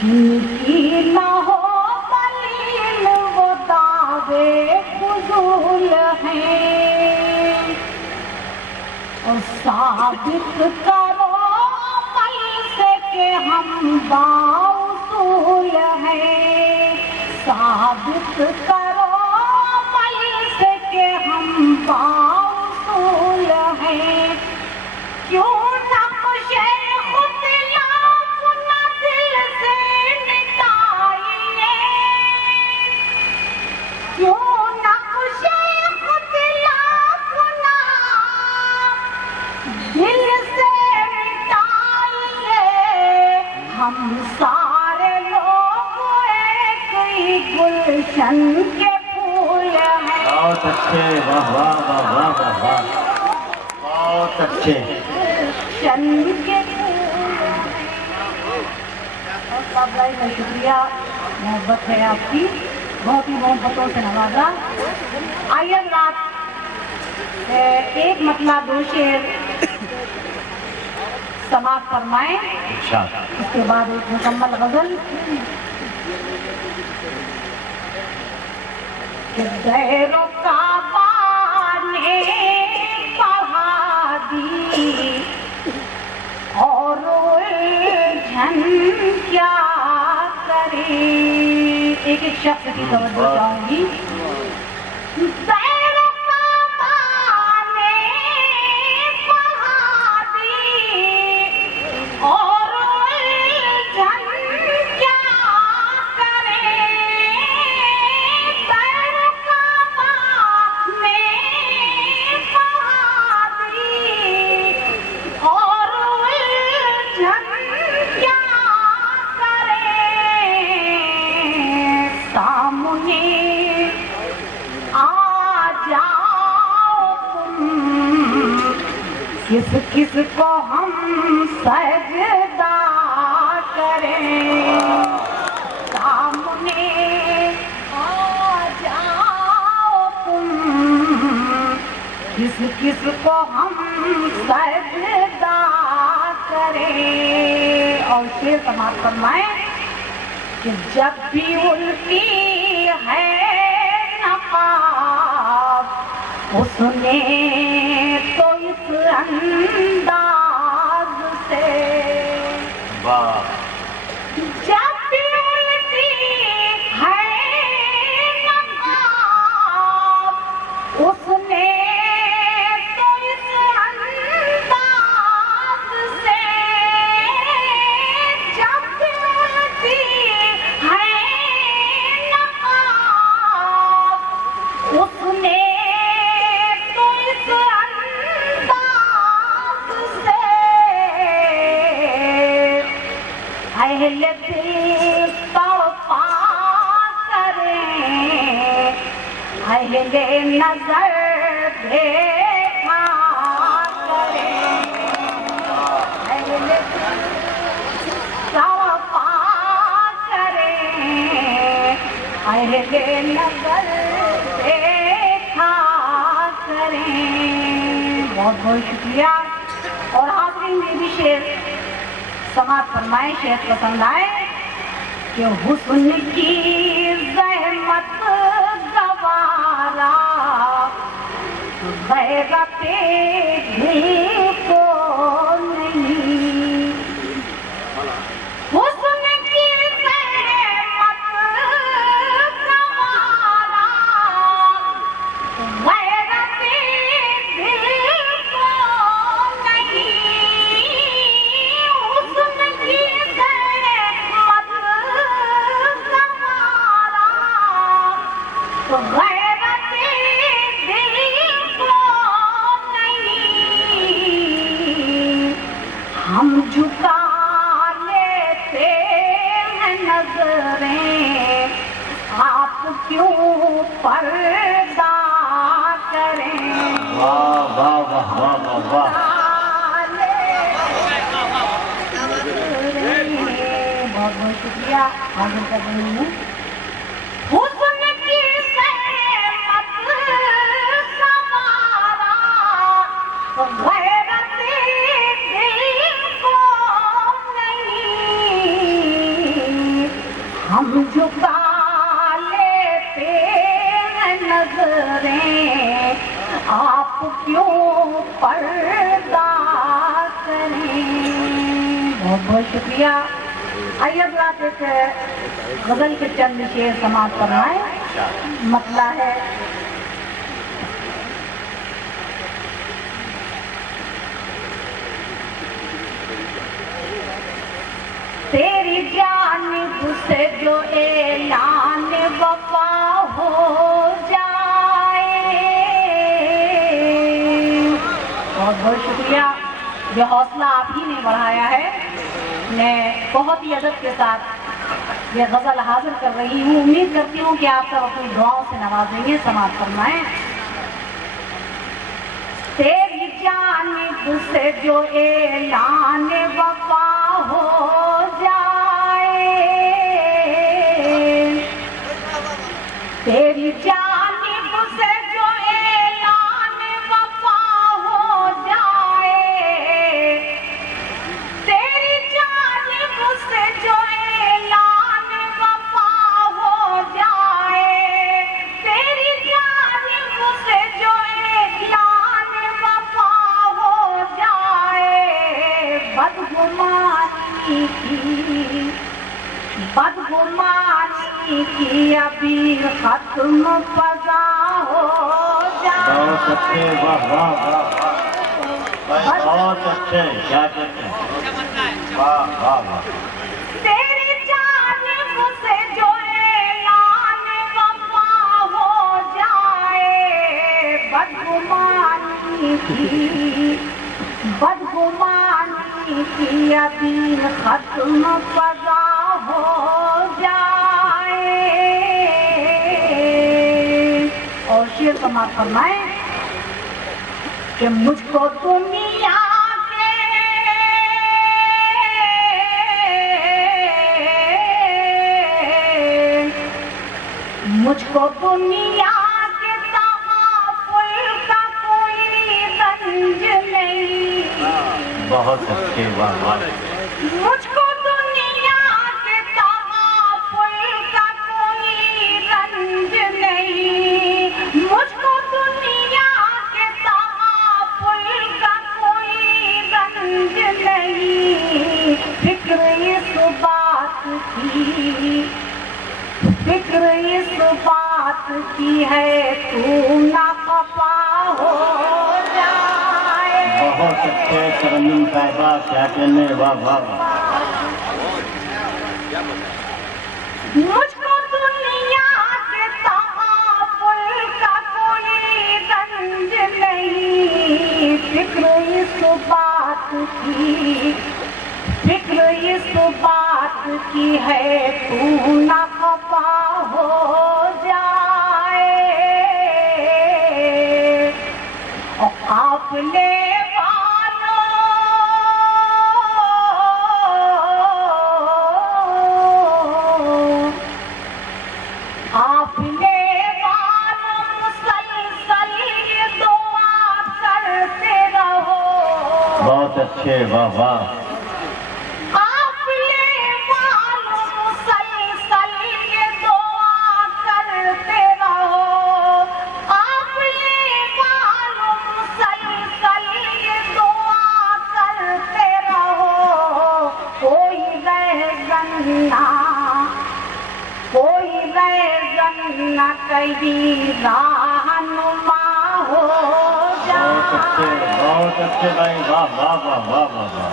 جن کی نہ ہو دلیل وہ دعوے فضول ہیں، اور ثابت کرو عمل سے کہ ہم بااصول ہیں، ثابت کرو عمل سے کہ ہم بااصول ہیں، کیوں نقش اختلاف نہ دل سے مٹائیے، کیوں نقش اختلاف نہ دل سے مٹائیے، ہم سارے لوگ ایک ہی گلشن کے پھول ہیں۔ بہت اچھے، واہ واہ واہ واہ واہ واہ، بہت اچھے۔ گلشن کے پھول ہیں۔ اور صاحب بھائی کا شکریہ، محبت ہے آپ کی، بہت ہی محبتوں سے نوازا۔ آئیے حضرات ایک مطلع دو شعر سماعت فرمائیں، اس کے بعد ایک مکمل غزل۔ کہ دیر و کعبہ نے بڑھا دی اور الجھن کیا کرے، ایک ایک شخص کی توجہ چاہوں گی۔ دیر و کعبہ نے بڑھا دی اور الجھن کیا کرے، دیر و کعبہ نے بڑھا دی اور الجھن کیا کرے، سامنے آ جاؤ تم، کس کس کو ہم سجدہ کریں، سامنے آ جاؤ تم، کس کس کو ہم سجدہ کریں۔ اور شعر سماعت فرمائیں کہ جب بھی الٹی ہے نقاب اس نے تو اس انداز سے، جب بھی الٹی ہے نقاب اس نے تو اس انداز سے، جب بھی الٹی ہے نقاب اس نے تو اس انداز سے، اہل دل توفا کریں، اہل نظر دیکھا کریں، اہل دل توفا کریں، اہل نظر دیکھا کریں۔ بہت بہت شکریہ۔ اور حاضرین یہ بھی شعر سماعت فرمائیں، شعر پسند آئے کہ حسن کی زحمت گوارا غیرت دل کو نہیں، حسن کی زحمت گوارا غیرت دل کو نہیں، حسن کی زحمت گوارا غیرت دل کو نہیں، ہم جھکا لیتے ہیں نظریں، آپ کیوں پردہ کریں، واہ واہ واہ واہ واہ واہ، بہت بہت شکریہ حاضر کر رہی ہوں۔ حسن کی زحمت گوارا غیرت دل کو نہیں، جھکا لیتے ہیں نظریں آپ کیوں پردہ کریں. بہت بہت شکریہ. آئیے اب آپ ایک غزل کے چند شعر سماعت فرمائیں. مسئلہ ہے تیری جانب سے جو اعلان وفا ہو جائے. بہت بہت شکریہ. یہ حوصلہ آپ ہی نے بڑھایا ہے. میں بہت ہی ادب کے ساتھ یہ غزل حاضر کر رہی ہوں. امید کرتی ہوں کہ آپ سب اپنی دعاؤں سے نوازیں گے. سماعت فرمائیں. تیری جانب سے جو اعلان وفا ہو جائے, تیری جانب سے جو اعلان وفا ہو جائے, تیری جانب سے جو اعلان وفا ہو جائے, تیری جانب سے جو اعلان وفا ہو جائے, بدگمانی کی ابھی ختم فضا ہو جائے. بہت اچھے. واہ واہ واہ, بہت اچھے. کیا کہتے ہیں؟ واہ واہ واہ. تیری جانب سے جو اعلان وفا ہو جائے, بدگمانی کی ابھی ختم فضا ہو جائے. اور شعر سماعت فرمائیں کہ مجھ کو دنیا مجھ کو دنیا کے تغافل کا کوئی رنج نہیں. بہت اچھے. واہ واہ. مجھ کو دنیا کے تغافل کا کوئی رنج نہیں. مجھ کو دنیا کے تغافل کا کوئی رنج نہیں. فکر اس بات کی ہے تو نہ خفا ہو جائے. بہت اچھے. ترنم صاحبہ کیا کہنے. واہ واہ واہ. مجھ کو دنیا کے تغافل کا کوئی رنج نہیں. فکر اس بات کی ہے تو نہ خفا ہو جائے. اور قافلے بہت اچھے. واہ واہ. قافلے والوں مسلسل یہ دعا کرتے رہو. قافلے والوں مسلسل یہ دعا کرتے رہو. کوئی رہزن نہ کہیں راہنما ہو جائے. بہت اچھے. بہت اچھے بھائی. واہ واہ واہ واہ واہ واہ.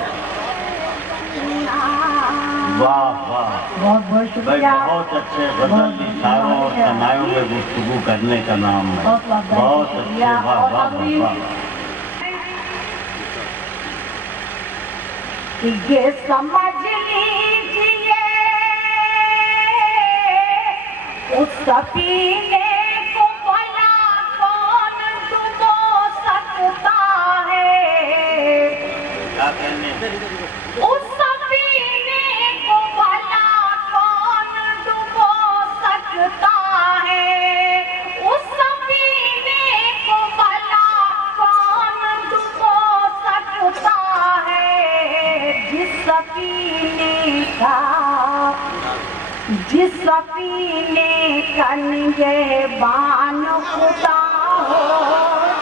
واہ واہ. بہت بہت بھائی شکریہ. بہت اچھے. غزل اشاروں اور تنائیوں میں گفتگو کرنے کا نام ہے. بہت اچھے. واہ واہ واہ واہ. یہ سمجھ لیجیے اس سفینے کو بھلا کون ڈبو سکتا ہے. کیا کہنے. اس سفینے کو بھلا کون ڈبو سکتا ہے. اس سفینے کو بھلا کون ڈبو سکتا ہے. جس سفینے کا جس سفینے کا نگہبان خدا ہو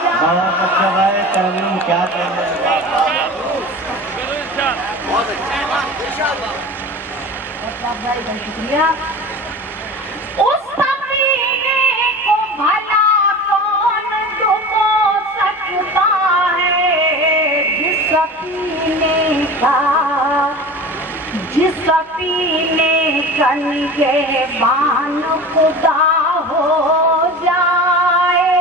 جائے. بہت اچھا بھائی، تعلیم کیا کہنا ہے. بھائی بہت شکریہ. اس سفینے کو بھلا کون ڈبو سکتا ہے؟ جس سفینے کا نگہبان خدا ہو جائے.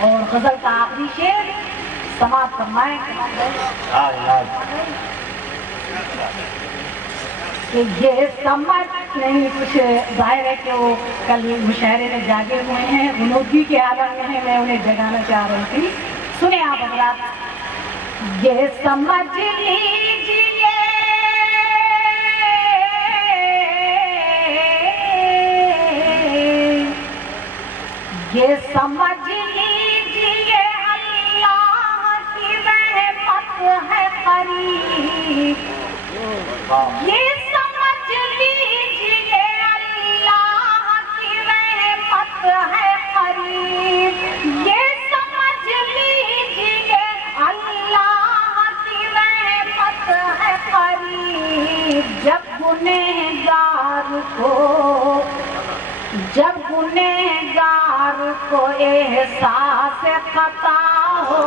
اور غزل کا آخری شعر سماعت فرمائیں. کہ یہ سمجھ نہیں، کچھ ظاہر ہے کہ وہ کل مشاعرے میں جاگے ہوئے ہیں، غنودگی کے عالم میں ہیں، میں انہیں جگانا چاہ رہی تھی. سنیں آپ حضرات. یہ سمجھ لیجیے یہ سمجھ لیجیے اللہ کی رحمت ہے قریب. یہ سمجھ لیجیے اللہ کی رحمت ہے قریب. یہ سمجھ لیجیے اللہ کی رحمت ہے قریب. جب گنہگار کو احساس خطا ہو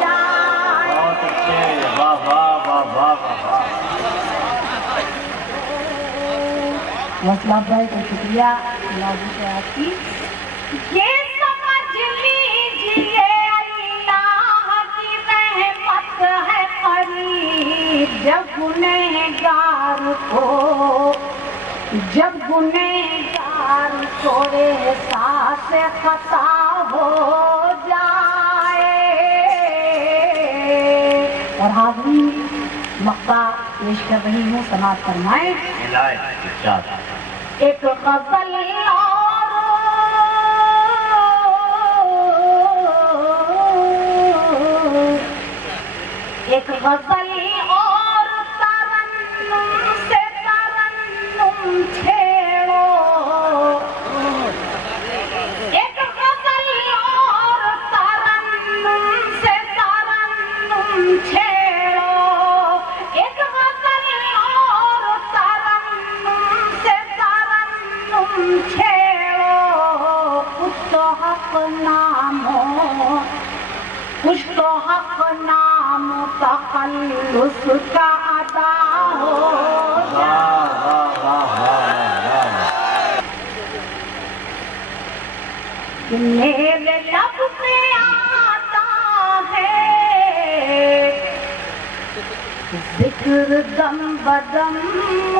جائے. بہت اچھے. واہ واہ واہ واہ واہ. مسئلہ بھائی کو شکریہ آپ کی. یہ سمجھ لیجیے اللہ کی رحمت ہے قریب. جب گنہگار کو احساس خطا ہو جائے. اور حاضرین مقطع پیش کر رہی ہوں، سماعت فرمائیں. ایک غزل اور ترنم سے ترنم چھیڑو. ایک غزل اور ترنم سے ترنم چھیڑو. ایک غزل اور ترنم سے ترنم چھیڑو. کچھ تو حق نام تخلص کا ادا ہو جائے. میرے لب پہ آتا ہے ذکر دم بدم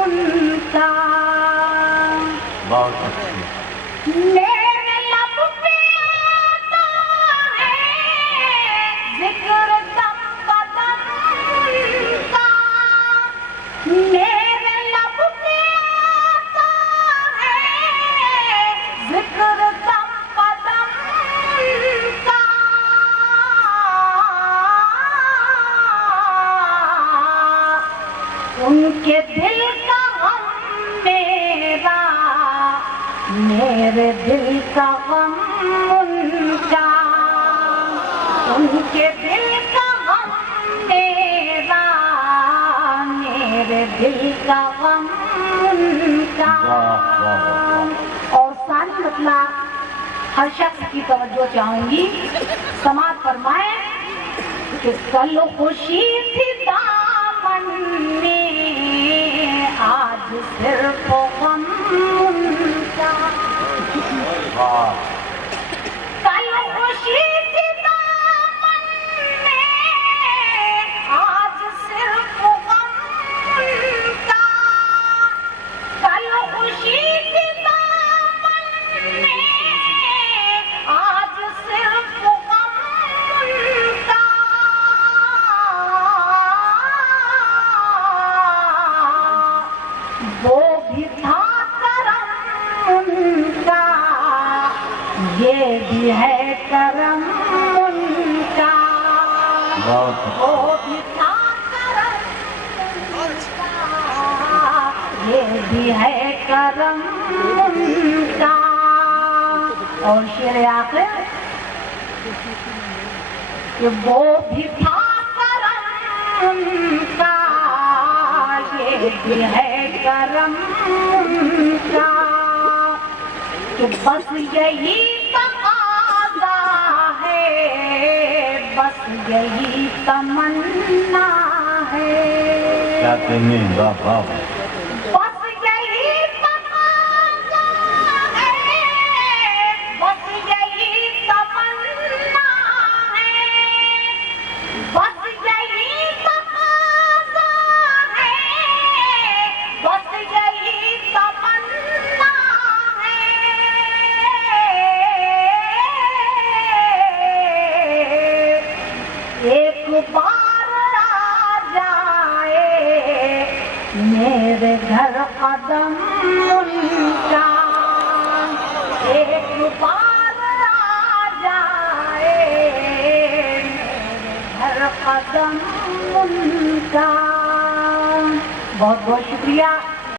ان کا. بہت اچھے. میرے لب پہ آتا ہے ذکر دم بدم ان کا. میرے لب پہ آتا ہے ذکر دم بدم ان کا. ان کے دل کا غم میرا، میرے دل کا غم ان کا. ان کے دل کا غم میرا، میرے دل کا غم ان کا. اور ثانی مطلب ہر شخص کی توجہ چاہوں گی. سماعت فرمائیں کہ کل خوشی تھی دامن میں، آج صرف غم ان کا. کل خوشی تھی دامن میں، آج صرف غم ان کا. کل خوشی تھی دامن میں، آج صرف غم ان کا. وہ بھی تھا کرم ان کا، یہ بھی ہے کرم ان کا. وہ بھی تھا کرم ان کا، بھی ہے کرم ان کا. اور شعر آخر کہ وہ بھی تھا کرم ان کا، یہ بھی ہے کرم ان کا، کہ بس یہی تقاضا ہے، بس یہی تمنا ہے. کیا کہنے واہ واہ. بس یہی تقاضا ہے، بس یہی تمنا ہے، بس یہی تقاضا ہے، بس یہی تمنا ہے. ایک بار آ جائے میرے گھر قدم ان کا، ایک بار آ جائے میرے گھر قدم ان کا. بہت بہت شکریہ.